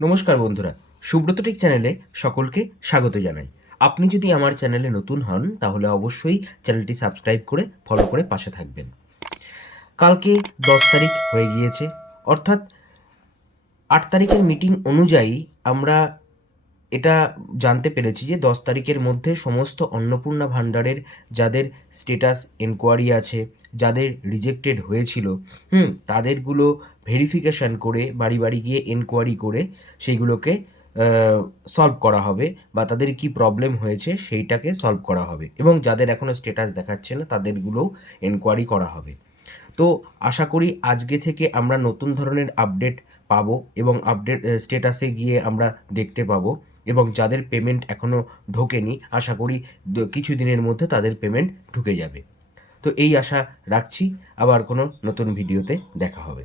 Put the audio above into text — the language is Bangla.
নমস্কার বন্ধুরা, সুব্রত টেক চ্যানেলে সকলকে স্বাগত জানাই। আপনি যদি আমার চ্যানেলে নতুন হন তাহলে অবশ্যই চ্যানেলটি সাবস্ক্রাইব করে ফলো করে পাশে থাকবেন। কালকে 10 তারিখ হয়ে গিয়েছে, অর্থাৎ 8 তারিখের মিটিং অনুযায়ী আমরা এটা জানতে পেরেছি যে 10 তারিখের মধ্যে সমস্ত অন্নপূর্ণা ভাণ্ডারের যাদের স্টেটাস এনকোয়ারি আছে, যাদের রিজেক্টেড হয়েছিল, তাদেরগুলো ভেরিফিকেশান করে বাড়ি বাড়ি গিয়ে এনকোয়ারি করে সেইগুলোকে সলভ করা হবে, বা তাদের কি প্রবলেম হয়েছে সেইটাকে সলভ করা হবে, এবং যাদের এখনও স্টেটাস দেখাচ্ছে না তাদেরগুলোও এনকোয়ারি করা হবে। তো আশা করি আজকে থেকে আমরা নতুন ধরনের আপডেট পাবো, এবং আপডেট স্টেটাসে গিয়ে আমরা দেখতে পাবো, এবং যাদের পেমেন্ট এখনও ঢোকেনি আশা করি কিছু দিনের মধ্যে তাদের পেমেন্ট ঢুকে যাবে। তো এই আশা রাখছি, আবার কোনো নতুন ভিডিওতে দেখা হবে।